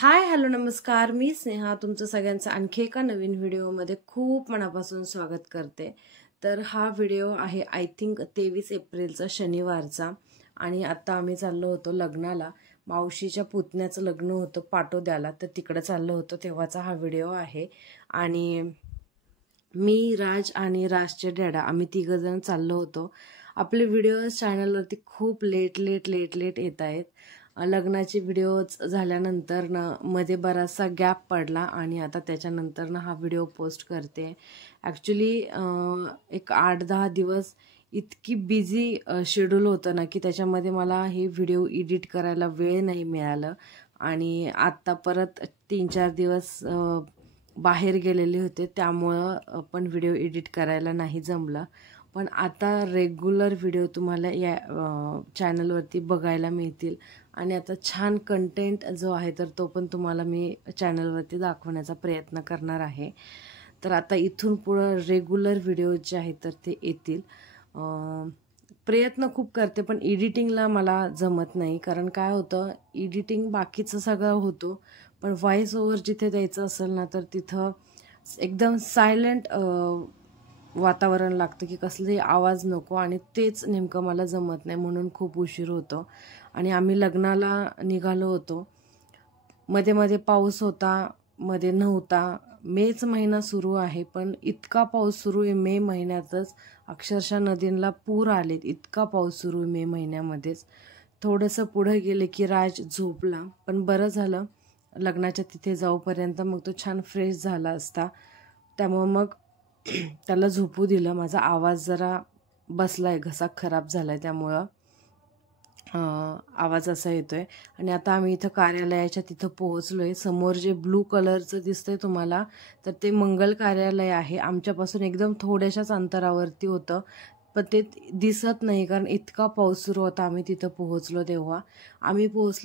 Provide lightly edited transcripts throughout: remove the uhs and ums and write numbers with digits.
Hi hello नमस्कार, मी स्नेहा तुमचं सगळ्यांचं आणखी एका नवीन व्हिडिओमध्ये खूप मनापासून स्वागत करते। तर हा व्हिडिओ आहे आय थिंक 23 एप्रिलचा शनिवारचा आणि आता आम्ही चाललो होतो लग्नाला। मावशीच्या पुतण्याचं लग्न होतं पाटोद्याला, तर तिकडे चाललो होतो तेव्हाचा हा व्हिडिओ आहे। आणि मी राज आणि राजचे डॅडा आम्ही तिघजण चाललो होतो। आपले व्हिडिओज चॅनलवरती खूप लेट येत आहेत। लग्नाचे व्हिडिओज झाल्यानंतर मध्ये बराचसा गॅप पडला आणि आता त्याच्यानंतर हा व्हिडिओ पोस्ट करते। ॲक्च्युली एक 8-10 दिवस इतकी बिझी शेड्यूल होतं ना की त्याच्यामध्ये मला हे व्हिडिओ एडिट करायला वेळ नाही मिळालं। आणि आत्ता परत 3-4 दिवस बाहेर गेलेले होते, त्यामुळं पण व्हिडिओ एडिट करायला नाही जमलं। पण आता रेग्युलर व्हिडिओ तुम्हाला या चॅनलवरती बघायला मिळतील आणि आता छान कंटेंट जो आहे तर तो पण तुम्हाला मी चॅनलवरती दाखवण्याचा प्रयत्न करणार आहे। तर आता इथून पुढं रेग्युलर व्हिडिओ जे आहेत तर ते येतील। प्रयत्न खूप करते पण एडिटिंगला मला जमत नाही, कारण काय होतं एडिटिंग बाकीचं सगळं होतं पण व्हॉइस ओव्हर जिथे द्यायचं असेल ना तर तिथं एकदम सायलेंट वातावरण लागतं की कसलाही आवाज नको, आणि तेच नेमकं मला जमत नाही म्हणून खूप उशीर होतो। आणि आम्ही लग्नाला निघालो होतो, मध्ये मध्ये पाऊस होता, मध्ये नव्हता। मेच महिना सुरू आहे पण इतका पाऊस सुरू आहे मे महिन्यातच, अक्षरशः नदींना पूर आलेत, इतका पाऊस सुरू आहे मे महिन्यामध्येच। थोडंसं पुढे गेले की राज झोपला, पण बरं झालं लग्नाच्या तिथे जाऊपर्यंत मग तो छान फ्रेश झाला असता, त्यामुळे मग त्याला झोपू दिलं। माझा आवाज जरा बसलाय, घसा खराब झालाय त्यामुळं आवाज असा येतोय। आणि आता आम्ही इथं कार्यालयाच्या तिथं पोहोचलोय। समोर जे ब्लू कलरचं दिसतंय तुम्हाला तर ते मंगल कार्यालय आहे, आमच्यापासून एकदम थोड्याशाच अंतरावरती होतं पण ते दिसत नाही कारण इतका पाऊस सुरू होता। आम्ही तिथं पोहोचलो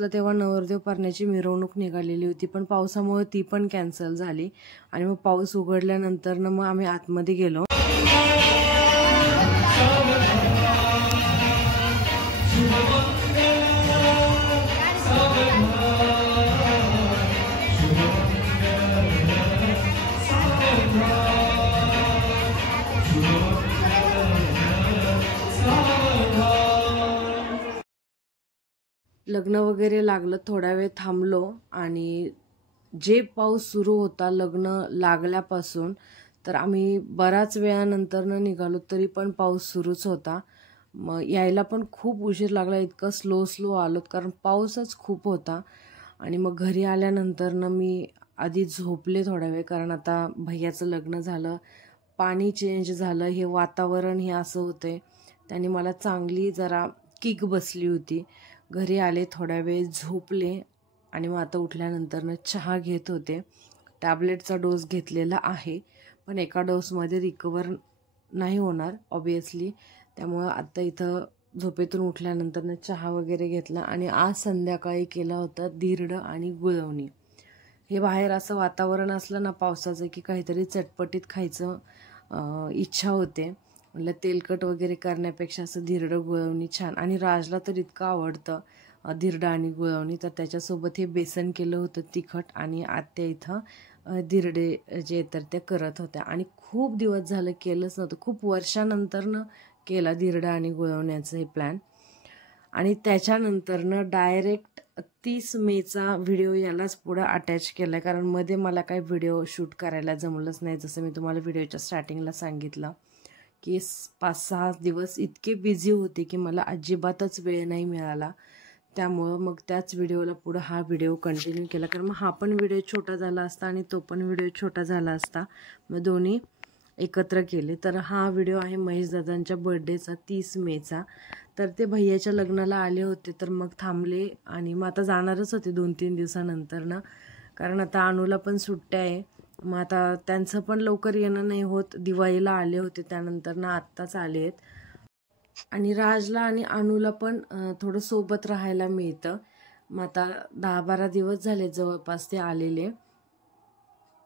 तेव्हा नवरदेव पारण्याची मिरवणूक निघालेली होती पण पावसामुळे ती पण कॅन्सल झाली आणि मग पाऊस उघडल्यानंतर मग आम्ही आतमध्ये गेलो। लग्न वगैरे लागलं, थोडा वेळ थांबलो आणि जे पाऊस सुरू होता लग्न लागल्यापासून तर आम्ही बराच वेळानंतर निघालो तरी पण पाऊस सुरूच होता। मग यायला पण खूप उशीर लागला, इतकं स्लो आलोत कारण पाऊसच खूप होता। आणि मग घरी आल्यानंतर मी आधी झोपले थोडा वेळ, कारण आता भैयाचं लग्न झालं, पाणी चेंज झालं, हे वातावरण हे असं होते त्याने मला चांगली जरा किक बसली होती। घरी आले, थोडा वेळ झोपले आणि मग आता उठल्यानंतर चहा घेत होते। टॅबलेटचा डोस घेतलेला आहे पण एका डोसमध्ये रिकवर नाही होणार ऑब्वियसली, त्यामुळं आता इथं झोपेतून उठल्यानंतर चहा वगैरे घेतला आणि आज संध्याकाळी केला होता धिरड आणि गुळवणी। हे बाहेर असं वातावरण असलं ना पावसाचं की काहीतरी चटपटीत खायचं इच्छा होते, म्हटलं तेलकट वगैरे करण्यापेक्षा असं धिरड गुळवणी छान। आणि राजला तर इतकं आवडतं धिरड आणि गुळवणी, तर त्याच्यासोबत हे बेसन केलं होतं तिखट आणि आत्या इथं धिरडे जे तर ते करत होत्या आणि खूप दिवस झालं केलंच नव्हतं, खूप वर्षानंतरनं केला धिरड आणि गुळवण्याचं हे प्लॅन। आणि त्याच्यानंतरनं डायरेक्ट 30 मेचा व्हिडिओ यालाच पुढं अटॅच केला, कारण मध्ये मला काही व्हिडिओ शूट करायला जमलंच नाही। जसं मी तुम्हाला व्हिडिओच्या स्टार्टिंगला सांगितलं की 5-6 दिवस इतके बिझी होते की मला अजिबातच वेळ नाही मिळाला, त्यामुळं मग त्याच व्हिडिओला पुढं हा व्हिडिओ कंटिन्यू केला, कारण मग हा पण व्हिडिओ छोटा झाला असता आणि तो पण व्हिडिओ छोटा झाला असता, मग दोन्ही एकत्र केले। तर हा व्हिडिओ आहे महेश दादांच्या बर्थडेचा 30 मेचा। तर ते भैयाच्या लग्नाला आले होते तर मग थांबले आणि मग आता जाणारच होते 2-3 दिवसानंतर कारण आता अनुला पण सुट्ट्या आहे, मग आता त्यांचं पण लवकर येणं नाही होत। दिवाळीला आले होते त्यानंतर आत्ताच आले आहेत आणि राजला आणि अनुला पण थोडं सोबत राहायला मिळतं। मग आता 10-12 दिवस झाले जवळपास ते आलेले।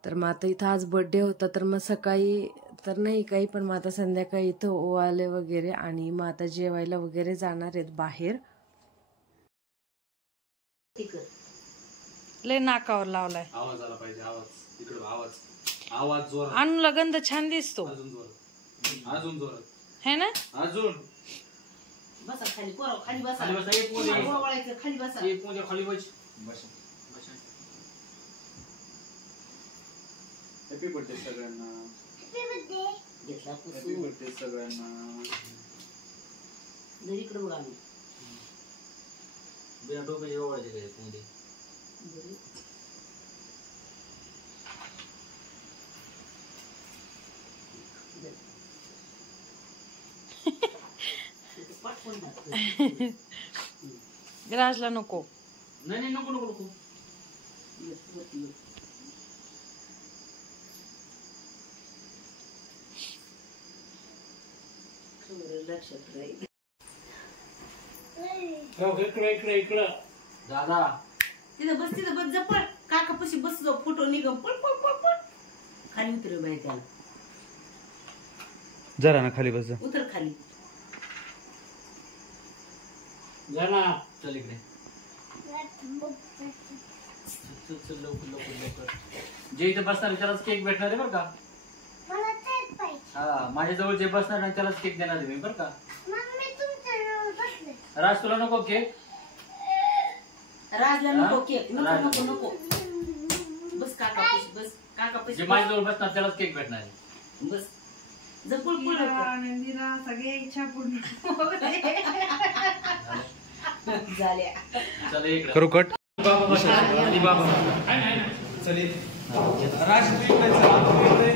तर मग आता इथं आज बर्थडे होता तर मग सकाळी तर नाही काही, पण मग आता संध्याकाळी इथं ओवाळले वगैरे आणि मग आता जेवायला वगैरे जाणार आहेत बाहेर। लय नाकावर लावलाय. आवाज आला पाहिजे. आवाज इकडे. आवाज आवाज जोरात. अनुला गंध छान दिसतो. अजून जोरात. अजून जोरात. है ना. अजून बसा खाली. पोराव खाली बसा. खाली बसा. एक मध्ये वळायचं. खाली बसा. एक मध्ये खाली बस. हॅपी बर्थडे सगळ्यांना. घेतला हॅपी पुसून. बर्थडे सगळ्यांना. जर इकडे बघा आम्ही. बिना डोक्याची ओवाळायची काय मध्ये. राजला नको. नाही नाही नको नको नको. लक्षात राहील. इकडे इकडे इकडे. दादा तिथं बस. तिथं बस. जपळ काका पशी बस. जाऊ फोटो निघम. पळ पळ पळ पळ. खाली उतर बाई. त्याला जरा ना खाली बस. उतर खाली. जा ना. चल इकडे. चल चल लवकर लवकर लवकर. जे इथे बसणार त्यालाच केक भेटणार आहे बरं का. हा माझ्या जवळ जे बसणार ना त्यालाच केक देणार आहे मी बरं का. राज तुला नको केक. राजला नको केक. नको नको नको. बस काका पशी बस. काका पशी जे माझ्या जवळ बसणार त्यालाच केक भेटणार आहे. बस. जपूळ पुढे सगळे इच्छा पूर्ण झाल्या. चल इकडे करू कट. बाबा बस. आधी बाबा चल राज तू इकडे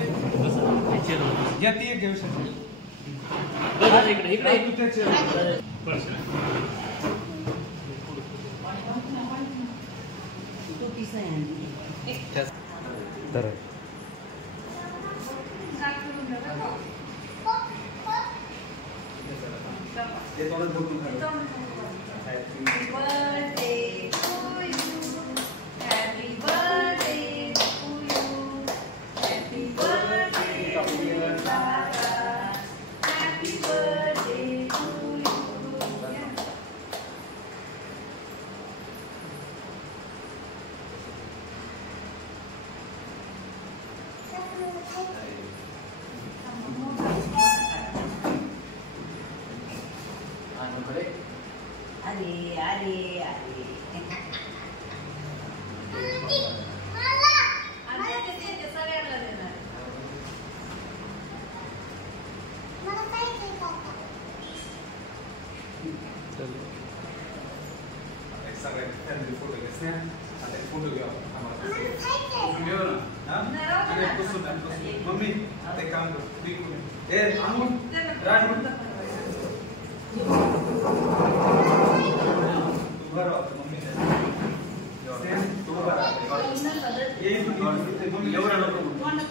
चल. या ती एक घेऊ शकतो. बस इकडे इकडे. टोपीच नाही आणली. तर अरे अरे अरे. मम्मी ते काम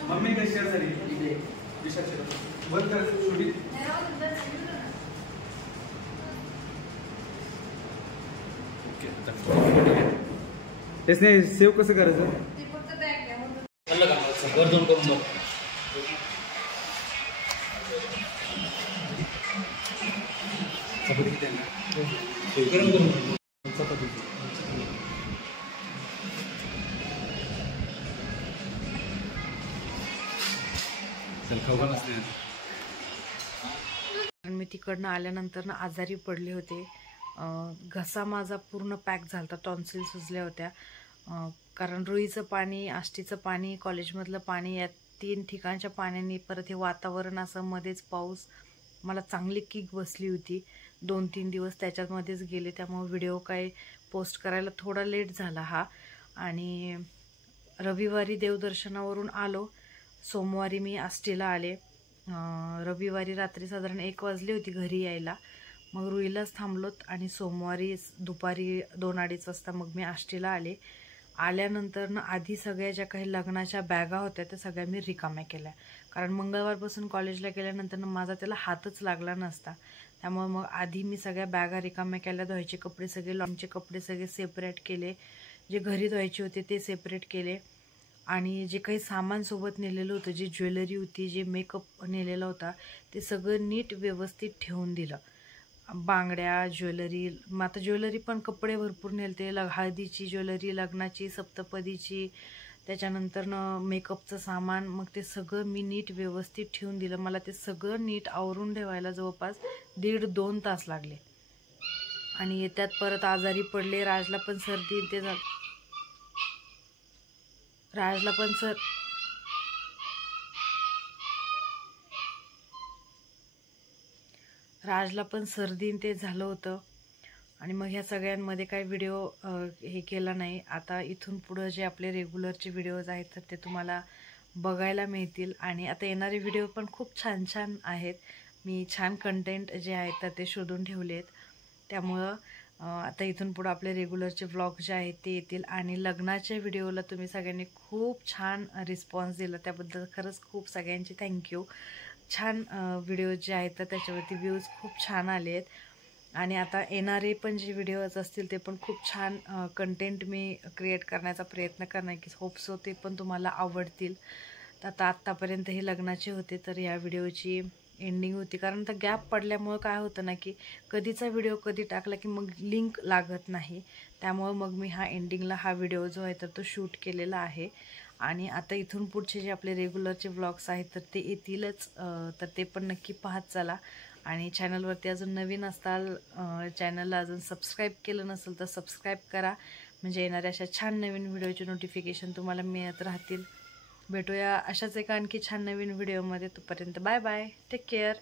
मम्मी काही शेअर झाली बंद कर शूटिंग. तेच नाही सेव्ह कसं करायचं. वर्धन करून बघ. मी तिकडनं आल्यानंतर ना आजारी पडले होते. घसा माझा पूर्ण पॅक झाला होता. टॉन्सिल सुजल्या होत्या. कारण रुईचं पाणी, आष्टीचं पाणी, कॉलेजमधलं पाणी या 3 ठिकाणच्या पाण्याने परत हे वातावरण असं मध्येच पाऊस मला चांगली किक बसली होती. 2-3 दिवस त्याच्यामध्येच गेले. त्यामुळे व्हिडिओ काय पोस्ट करायला थोडा लेट झाला हा. आणि रविवारी देवदर्शनावरून आलो. सोमवारी मी आष्टीला आले. रविवारी रात्री साधारण 1 वाजली होती घरी यायला. मग रुईलाच थांबलोत आणि सोमवारी दुपारी 2-2:30 वाजता मग मी आष्टीला आले. आल्यानंतर ना आधी सगळ्या ज्या काही लग्नाच्या बॅगा होत्या त्या सगळ्या मी रिकाम्या केल्या. कारण मंगळवारपासून कॉलेजला गेल्यानंतर ना माझा त्याला हातच लागला नसता. त्यामुळे मग आधी मी सगळ्या बॅगा रिकाम्या केल्या. धुवायचे कपडे सगळे, लॉनचे कपडे सगळे सेपरेट केले. जे घरी धुवायचे होते ते सेपरेट केले. आणि जे काही सामान सोबत नेलेलं होतं, जी ज्वेलरी होती, जे मेकअप नेलेला होता, ते सगळं नीट व्यवस्थित ठेवून दिलं. बांगड्या, ज्वेलरी, मग आता ज्वेलरी पण कपडे भरपूर नेलते, हळदीची ज्वेलरी, लग्नाची, सप्तपदीची, त्याच्यानंतरनं मेकअपचं सामान, मग ते सगळं मी नीट व्यवस्थित ठेवून दिलं. मला ते सगळं नीट आवरून ठेवायला जवळपास 1.5-2 तास लागले. आणि येत्यात परत आजारी पडले. राजला पण सर्दी ते राजला पण सर्दी ते झालं होतं. आणि मग ह्या सगळ्यांमध्ये काही व्हिडिओ हे केला नाही. आता इथून पुढं जे आपले रेग्युलरचे व्हिडिओज आहेत तर ते तुम्हाला बघायला मिळतील. आणि आता येणारे व्हिडिओ पण खूप छान छान आहेत. मी छान कंटेंट जे आहेत तर ते शोधून ठेवले आहेत. त्यामुळं आता इथून पुढं आपले रेग्युलरचे व्लॉग जे आहेत ते येतील. आणि लग्नाच्या व्हिडिओला तुम्ही सगळ्यांनी खूप छान रिस्पॉन्स दिला, त्याबद्दल खरंच खूप सगळ्यांचे थँक्यू. छान व्हिडिओ जे आहेत तर त्याच्यावरती व्ह्यूज खूप छान आले आहेत. आणि आता येणारे पण जे व्हिडिओज असतील ते पण खूप छान कंटेंट मी क्रिएट करण्याचा प्रयत्न करणार की होप सो ते पण तुम्हाला आवडतील. तर आत्तापर्यंत हे लग्नाचे होते, तर या व्हिडिओची एंडिंग होती. कारण तर गॅप पडल्यामुळं काय होतं ना की कधीचा व्हिडिओ कधी टाकला की मग लिंक लागत नाही. त्यामुळं मग मी एंडिंगला हा व्हिडिओ जो आहे तर तो शूट केलेला आहे. आणि आता इथून पुढचे जे आपले रेग्युलरचे व्लॉग्स आहेत तर ते येतीलच, तर ते पण नक्की पाहत चला. आणि चॅनलवरती अजून नवीन असताल, चॅनलला अजून सबस्क्राईब केलं नसेल तर सबस्क्राईब करा, म्हणजे येणाऱ्या अशा छान नवीन व्हिडिओचे नोटिफिकेशन तुम्हाला मिळत राहतील. भेटूया अशाच एका आणखी छान नवीन व्हिडिओमध्ये. तोपर्यंत बाय बाय, टेक केअर.